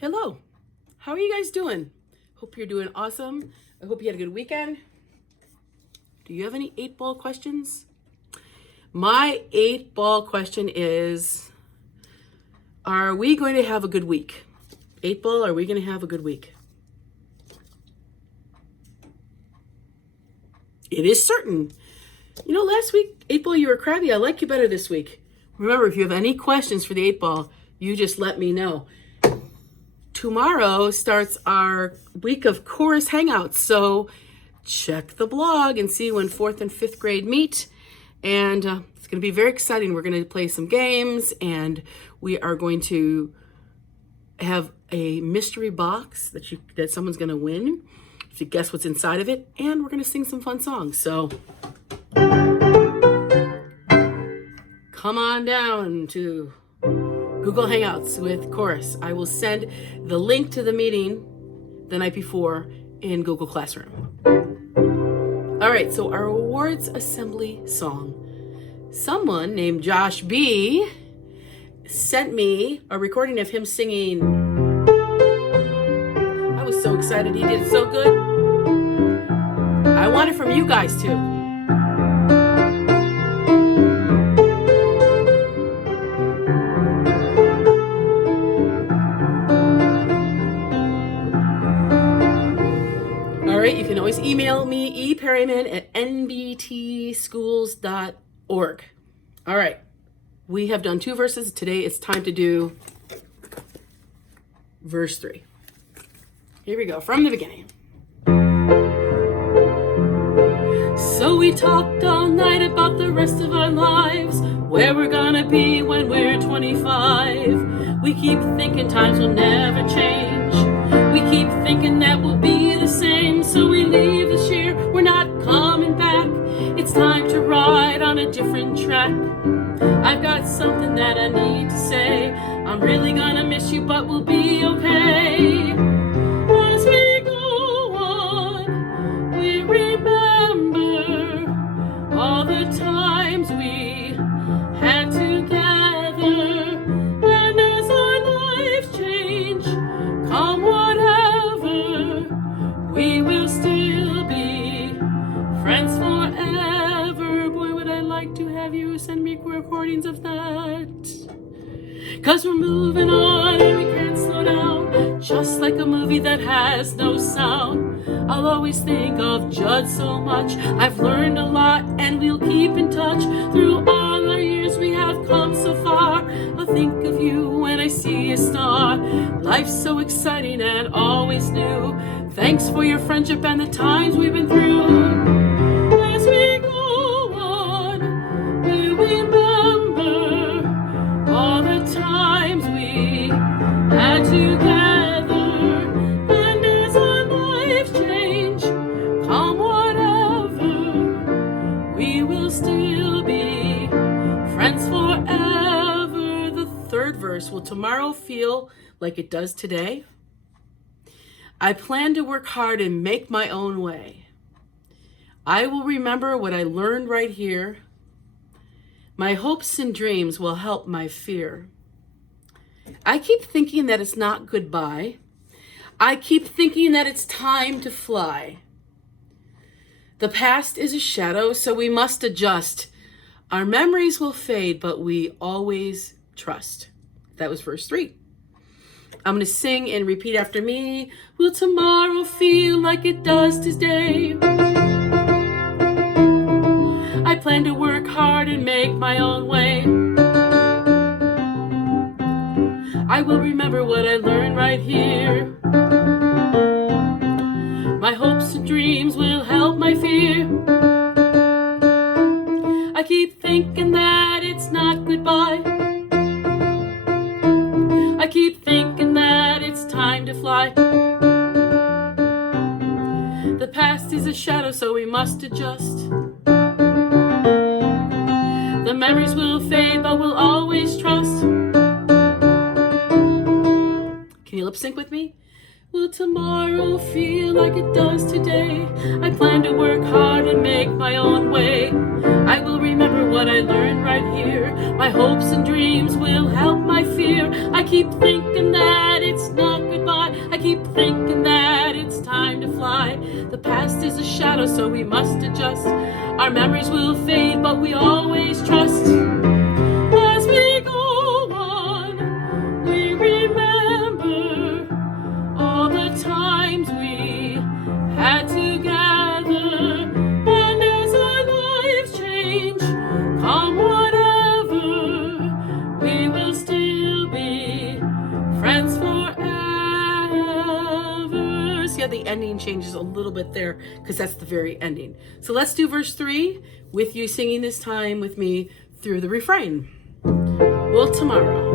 Hello, how are you guys doing? Hope you're doing awesome. I hope you had a good weekend. Do you have any 8-ball questions? My 8-ball question is, are we going to have a good week? 8-ball, are we going to have a good week? It is certain. You know, last week, 8-ball, you were crabby. I like you better this week. Remember, if you have any questions for the 8-ball, you just let me know. Tomorrow starts our week of chorus hangouts, so check the blog and see when 4th and 5th grade meet. And it's going to be very exciting. We're going to play some games, and we are going to have a mystery box that someone's going to win if you guess what's inside of it, and we're going to sing some fun songs. So come on down to Google Hangouts with Chorus. I will send the link to the meeting the night before in Google Classroom. All right, so our awards assembly song. Someone named Josh B sent me a recording of him singing. I was so excited. He did so good. I want it from you guys too. You can always email me, eperryman@nbtschools.org. All right, we have done 2 verses. Today it's time to do verse 3. Here we go, from the beginning. So we talked all night about the rest of our lives, where we're gonna be when we're 25. We keep thinking times will never change. We keep thinking that we'll be the same, so we leave this year, we're not coming back. It's time to ride on a different track. I've got something that I need to say. I'm really gonna miss you, but we'll be okay. As we go on, we remember all the times we had together. And as our lives change, come we will still be friends forever. Boy, would I like to have you send me recordings of that. 'Cause we're moving on and we can't slow down, just like a movie that has no sound. I'll always think of Judd so much. I've learned a lot and we'll keep in touch. Through all our years we have come so far. I'll think of you when I see a star. Life's so exciting and always new. Thanks for your friendship and the times we've been through. As we go on, we remember all the times we had together. And as our lives change, come whatever, we will still be friends forever. The 3rd verse. Will tomorrow feel like it does today? I plan to work hard and make my own way. I will remember what I learned right here. My hopes and dreams will help my fear. I keep thinking that it's not goodbye. I keep thinking that it's time to fly. The past is a shadow, so we must adjust. Our memories will fade, but we always trust. That was verse 3. I'm going to sing and repeat after me. Will tomorrow feel like it does today? I plan to work hard and make my own way. I will remember what I learned right here. My hopes and dreams will help my fear. I keep thinking that it's not goodbye. I keep thinking that it's time to fly. The past is a shadow, so we must adjust. The memories will fade, but we'll always trust. Can you lip sync with me? Will tomorrow feel like it does today? I plan to work hard and make my own way. I will remember what I learned right here. My hopes and dreams will help my fear. I keep thinking that it's not good. is a shadow, so we must adjust. Our memories will fade, but we always trust. As we go on, we remember all the times we had together. And as our lives change, come whatever, we will still be friends forever. See how the ending changes a little bit there, because that's the very ending. So let's do verse 3 with you singing this time with me through the refrain. Will tomorrow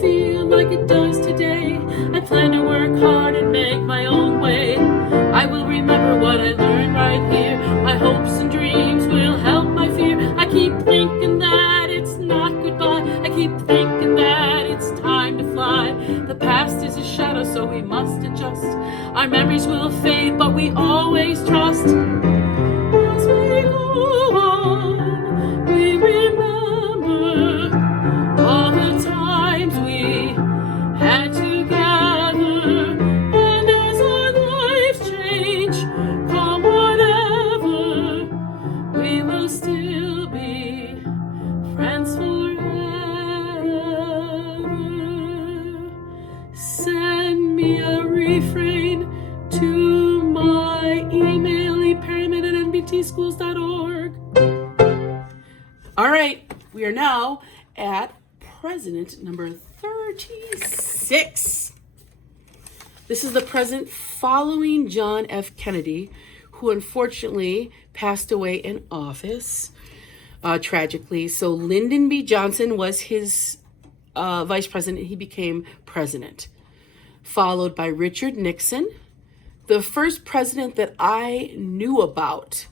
feel like it does today? I plan to work hard and make my own way. I will remember what I learned right here. My hopes and dreams will help my fear. I keep thinking that it's not goodbye. I keep thinking that it's time to fly. The past is a shadow, so we must adjust. Our memories will fade, but we always trust. As we go on, we remember all the times we had together. And as our lives change, come whatever, we will still be friends forever. Send me a refrain to my email, eperryman@nbtschools.org. All right, we are now at president number 36. This is the president following John F. Kennedy, who unfortunately passed away in office, tragically. So Lyndon B. Johnson was his vice president. He became president, followed by Richard Nixon. The first president that I knew about,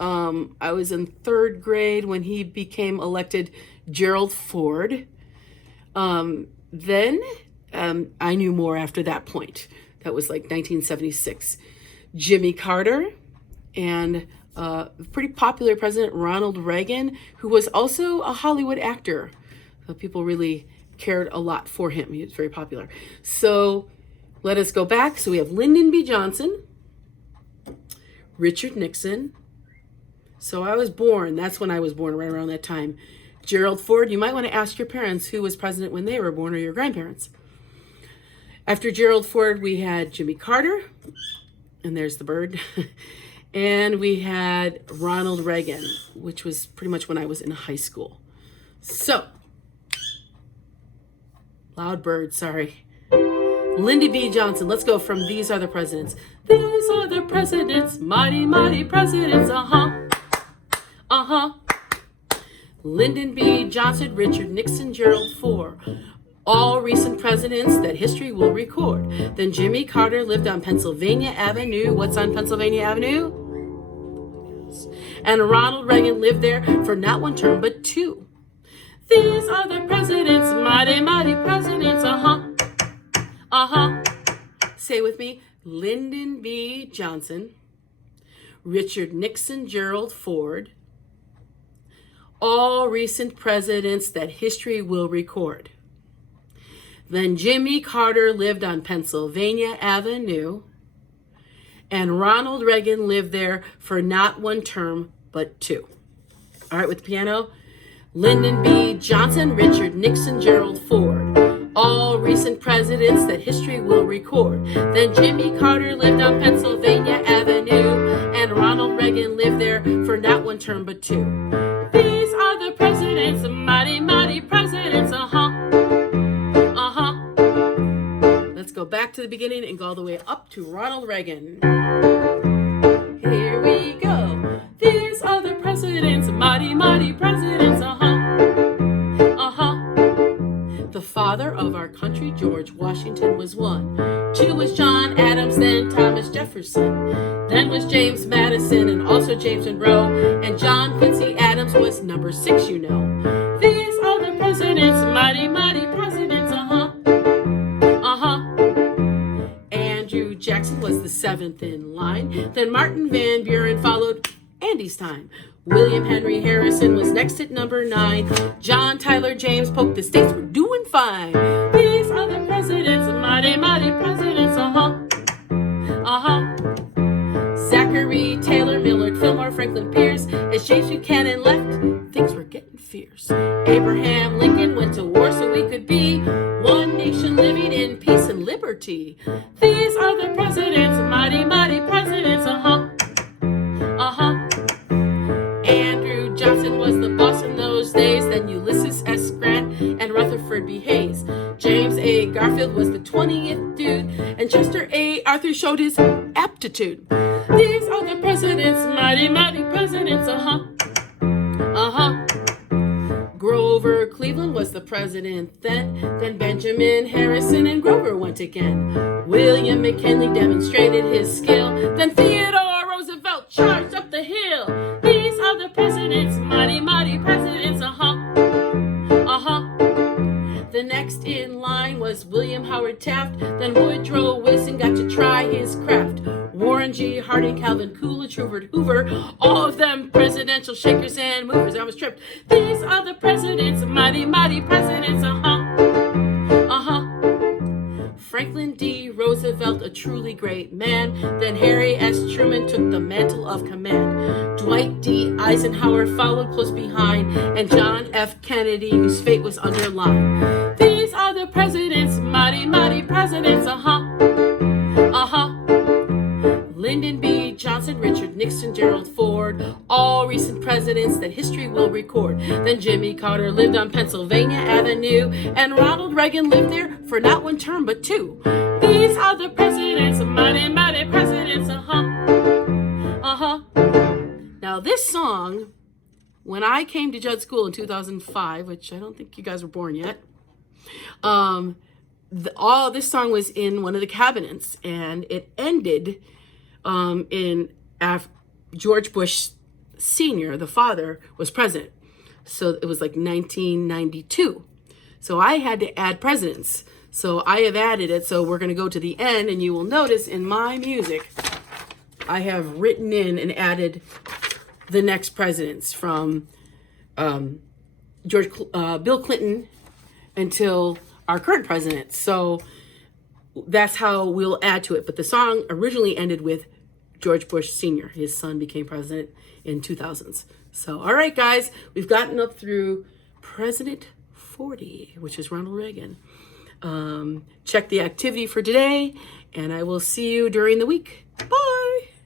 I was in 3rd grade when he became elected, Gerald Ford. Then I knew more after that point. That was like 1976. Jimmy Carter, and pretty popular president Ronald Reagan, who was also a Hollywood actor. People really cared a lot for him. He was very popular. So let us go back. So we have Lyndon B. Johnson, Richard Nixon. So I was born, that's when I was born, right around that time. Gerald Ford, you might want to ask your parents who was president when they were born, or your grandparents. After Gerald Ford, we had Jimmy Carter, and there's the bird. And we had Ronald Reagan, which was pretty much when I was in high school. So, loud bird, sorry. Lyndon B. Johnson, let's go from These Are the Presidents. These are the presidents, mighty, mighty presidents, Lyndon B. Johnson, Richard Nixon, Gerald Ford, all recent presidents that history will record. Then Jimmy Carter lived on Pennsylvania Avenue. What's on Pennsylvania Avenue? And Ronald Reagan lived there for not 1 term, but 2. These are the presidents, mighty, mighty presidents, Say with me, Lyndon B. Johnson, Richard Nixon, Gerald Ford, all recent presidents that history will record. Then Jimmy Carter lived on Pennsylvania Avenue, and Ronald Reagan lived there for not 1 term, but 2. All right, with the piano. Lyndon B. Johnson, Richard Nixon, Gerald Ford, all recent presidents that history will record. Then Jimmy Carter lived on Pennsylvania Avenue, and Ronald Reagan lived there for not 1 term, but 2. These are the presidents, mighty, mighty presidents, Let's go back to the beginning and go all the way up to Ronald Reagan. Here we go. These are the presidents, mighty, mighty presidents, The father of our country, George Washington, was 1. 2 was John Adams, then Thomas Jefferson. Then was James Madison, and also James Monroe. And John Quincy Adams was number 6, you know. These are the presidents, mighty, mighty presidents, Andrew Jackson was the 7th in line. Then Martin Van Buren followed Andy's time. William Henry Harrison was next at number 9. John Tyler James Polk, the states were doing fine. These are the presidents, mighty, mighty presidents, Franklin Pierce. As James Buchanan left, things were getting fierce. Abraham Lincoln went to war so we could be one nation living in peace and liberty. These are the presidents, mighty, mighty presidents, Andrew Johnson was the boss in those days, then Ulysses S. Grant and Rutherford B. Hayes. James A. Garfield was the 20th dude, and Chester A. Arthur showed his aptitude. These are the presidents, mighty, mighty presidents, Grover Cleveland was the president then Benjamin Harrison and Grover went again. William McKinley demonstrated his skill, then Theodore Roosevelt charged up the hill. These are the presidents, mighty, mighty presidents, The next in line was William Howard Taft, then Woodrow Wilson got to try his craft. Warren G. Harding, Calvin Coolidge, Hubert Hoover, all of them presidential shakers and movers. I was tripped. These are the presidents, mighty, mighty presidents, Franklin D. Roosevelt, a truly great man. Then Harry S. Truman took the mantle of command. Dwight D. Eisenhower followed close behind, and John F. Kennedy, whose fate was underlined. These are the presidents, mighty, mighty presidents, Lyndon B. Johnson, Richard Nixon, Gerald Ford, all recent presidents that history will record. Then Jimmy Carter lived on Pennsylvania Avenue, and Ronald Reagan lived there for not one term but two. These are the presidents, mighty, mighty presidents, Now this song, when I came to Judd School in 2005, which I don't think you guys were born yet, all this song was in one of the cabinets, and it ended George Bush Sr., the father, was president. So it was like 1992. So I had to add presidents. So I have added it. So we're going to go to the end, and you will notice in my music, I have written in and added the next presidents from Bill Clinton until our current president. So that's how we'll add to it. But the song originally ended with George Bush Sr. His son became president in 2000s. So, all right, guys, we've gotten up through President 40, which is Ronald Reagan. Check the activity for today, and I will see you during the week. Bye.